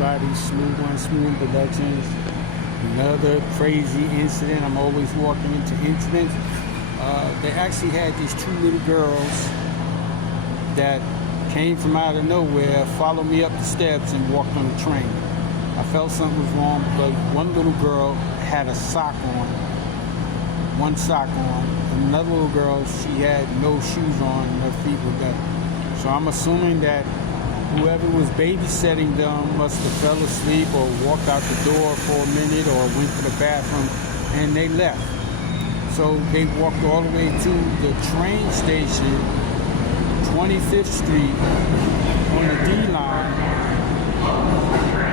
everybody. Smooth Productions. Another crazy incident. I'm always walking into incidents. They actually had these two little girls that came from out of nowhere, followed me up the steps and walked on the train. I felt something was wrong because one little girl had a sock on, one sock on, and another little girl, she had no shoes on and her feet were done. So I'm assuming that whoever was babysitting them must have fell asleep or walked out the door for a minute or went to the bathroom and they left. So they walked all the way to the train station, 25th Street, on the D line,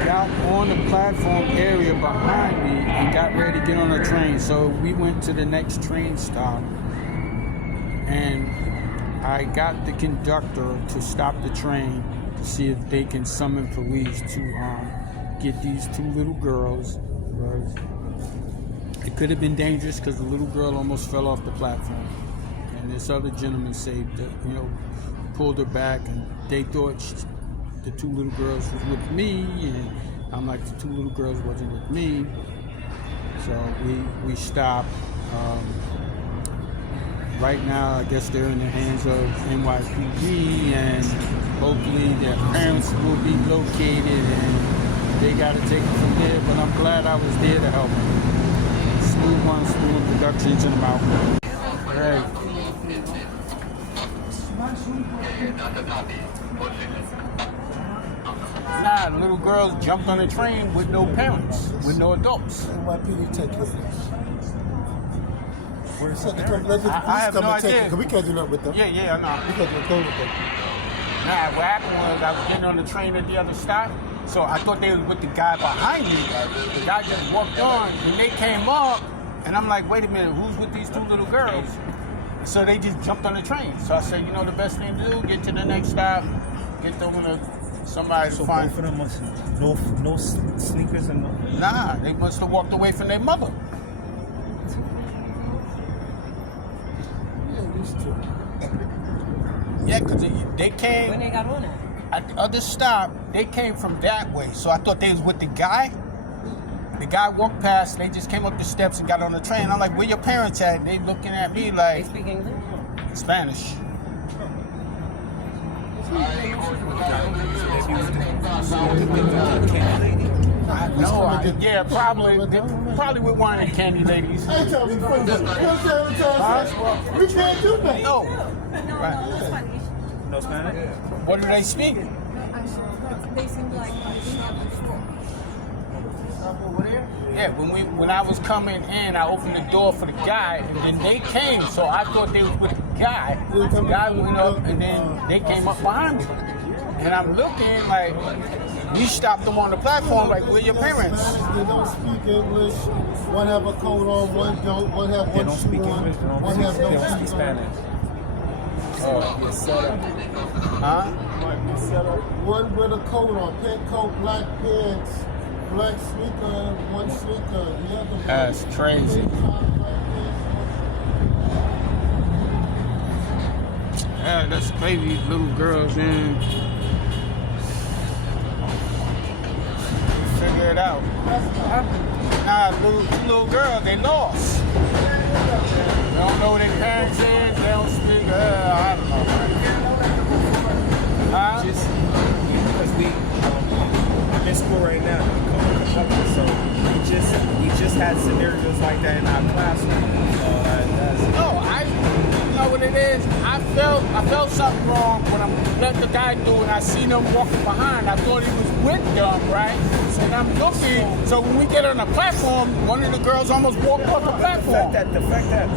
got on the platform area behind me and got ready to get on the train. So we went to the next train stop and I got the conductor to stop the train to see if they can summon police to get these two little girls. It could have been dangerous because the little girl almost fell off the platform, and this other gentleman saved her, pulled her back, and they thought the two little girls was with me, and I'm like, the two little girls wasn't with me. So we stopped. Right now, I guess they're in the hands of NYPD, and hopefully their parents will be located, and they got to take it from there. But I'm glad I was there to help them. Smooth Productions, and I'm out. Right. Nah, the little girls jumped on the train with no parents, with no adults. NYPD take care of this. I have no idea. Because we can't do nothing with them. Yeah, I know. We can't do nothing with them. Nah, what happened was I was getting on the train at the other stop, so I thought they was with the guy behind me. The guy just walked on, and they came up, and I'm like, wait a minute, who's with these two little girls? So they just jumped on the train. So I said, the best thing to do, get to the next stop, get them to somebody to find. So both of them must no sneakers and no. Nah, they must have walked away from their mother. Yeah, because they came. When they got on it? At the other stop, they came from that way. So I thought they was with the guy. The guy walked past, they just came up the steps and got on the train. I'm like, where your parents at? And they looking at me like... They speak English? Spanish. Yeah, probably with wine and candy ladies. I tell you, we can't do that. No. Right. No Spanish? What do they speak? They seem like Yeah, when I was coming in, I opened the door for the guy, and then they came. So I thought they was with the guy. The guy went up, and then they came up behind me. And I'm looking like, we stopped them on the platform like, where your parents? They don't speak English. One have a coat on, one don't. One have one shoe on. One have no shoes on. Huh? One with a coat on, pink coat, black pants, black sneaker, one sneaker. The other one. That's crazy. Yeah, that's crazy. Little girls, man. Figure it out. Nah, little girls, they lost. They don't know who their parents is. They don't speak. I don't know. Huh? Just because I'm in school right now, so we just had scenarios like that in our classroom. No, you know what it is? I felt something wrong when I let the guy do and I seen him walking behind. I thought he was with them, right? And I'm looking, so when we get on the platform, one of the girls almost walked off the platform. The fact that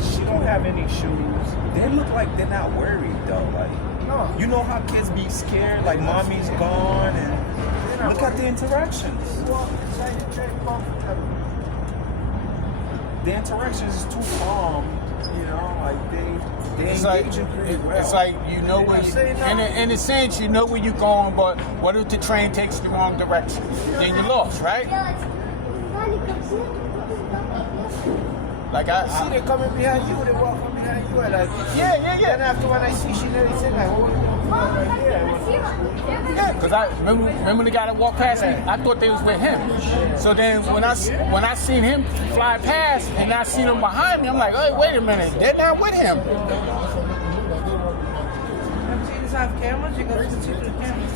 she don't have any shoes, they look like they're not worried though. Like, no. You know how kids be scared, like mommy's gone, and look at the interactions. The interactions is too calm, like they engaging pretty well. It's like where in a sense you know where you're going, but what if the train takes the wrong direction? Then you're lost, right? Like I see they coming behind you, they walk behind you, and like yeah. And after when I see she nearly said like, Yeah, because I remember the guy that walked past me. I thought they was with him. So then when I seen him fly past and I seen him behind me, I'm like, hey, wait a minute, they're not with him. Machines have cameras. You go to the cameras.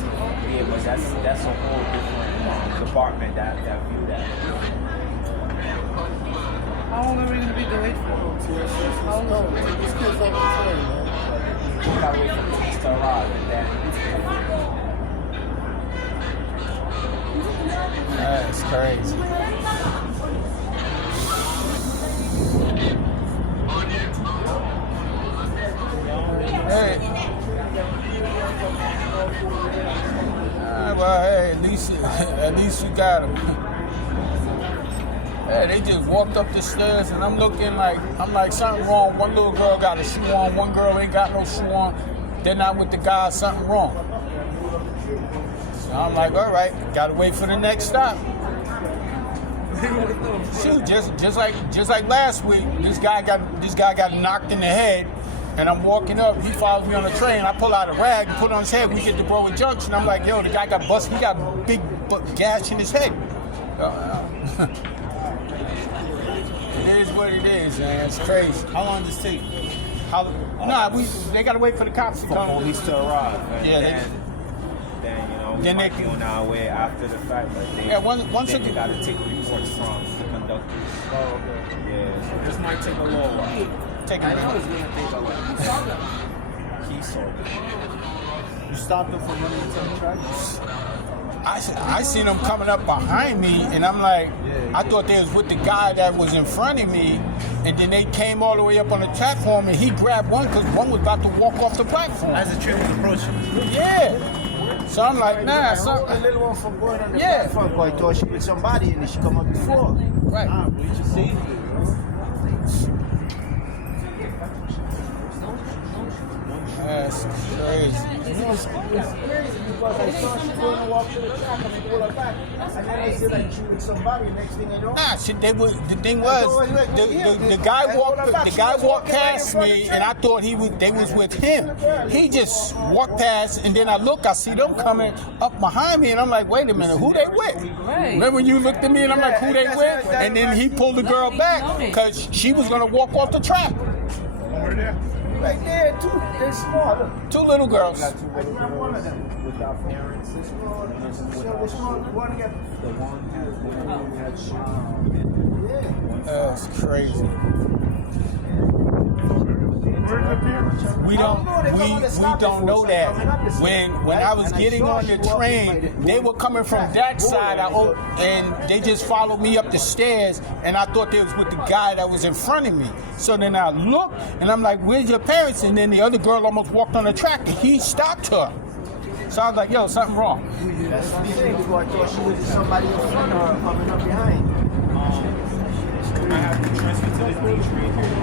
Yeah, but that's a whole different department that view that. How long are we gonna be delayed for? How long? These kids on the train, man. We gotta wait for the police to arrive and then. That's crazy. Hey. Well, hey, at least you got him. Hey, they just walked up the stairs, and I'm like, something wrong. One little girl got a shoe on, one girl ain't got no shoe on. They're not with the guy, something wrong. So I'm like, all right, gotta wait for the next stop. Shoot, just like last week, this guy got knocked in the head, and I'm walking up. He follows me on the train. I pull out a rag and put it on his head. We get to Broadway Junction. I'm like, yo, the guy got busted. He got a big gash in his head. It is what it is, man. It's crazy. How long does this take? They gotta wait for the cops to come. Police to arrive. And Yeah, then we then might they- be on our way after the fact. But once then it- you gotta take reports from the conductors. Oh, okay. Yeah, so this might take a little while. Take I a know it's minute. gonna take a while. He saw it. You stopped them from running into the track? I seen them coming up behind me, and I'm like, I thought they was with the guy that was in front of me, and then they came all the way up on the platform, and he grabbed one because one was about to walk off the platform. As the train was approaching. Yeah. So I'm like, nah, The something. little one from going on the Yeah. platform, boy, thought she with somebody and then she come up before. Right. Nah, bro, you should see it. That's crazy. You know, it's crazy because I saw she going to walk to the track and I pull her back. And then I see like she with somebody. Next thing I know, Nah, shit. The thing was, the guy walked past me, and I thought they was with him. He just walked past, and then I see them coming up behind me, and I'm like, wait a minute, who they with? Remember when you looked at me, and I'm like, who they with? And then he pulled the girl back because she was gonna walk off the track. right there, too. They're small. Look. Two little girls. I grabbed one of them. With our parents. This one got. The one had shoes. Yeah. That's crazy. We don't know that. When I was getting on the train, they were coming from that side, and they just followed me up the stairs, and I thought they was with the guy that was in front of me. So then I looked, and I'm like, "Where's your parents?" And then the other girl almost walked on the track, and he stopped her. So I was like, "Yo, something wrong." That's what I'm saying. Because I thought she was with somebody in front of her coming up behind. I have to transfer to this beach right here.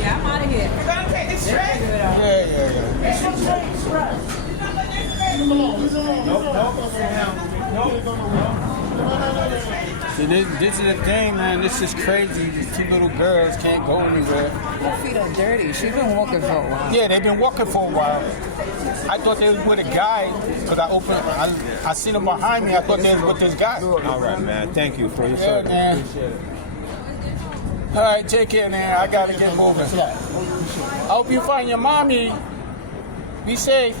Yeah, I'm out of here. We're gonna take this train. Yeah. See, this is the thing, man. This is crazy. These two little girls can't go anywhere. Her feet are dirty. She's been walking for a while. Yeah, they've been walking for a while. I thought they was with a guy because I seen them behind me. I thought they was with this guy. All right, man. Thank you for your Yeah, service. man. All right, take care, man. I gotta get moving. I hope you find your mommy. Be safe.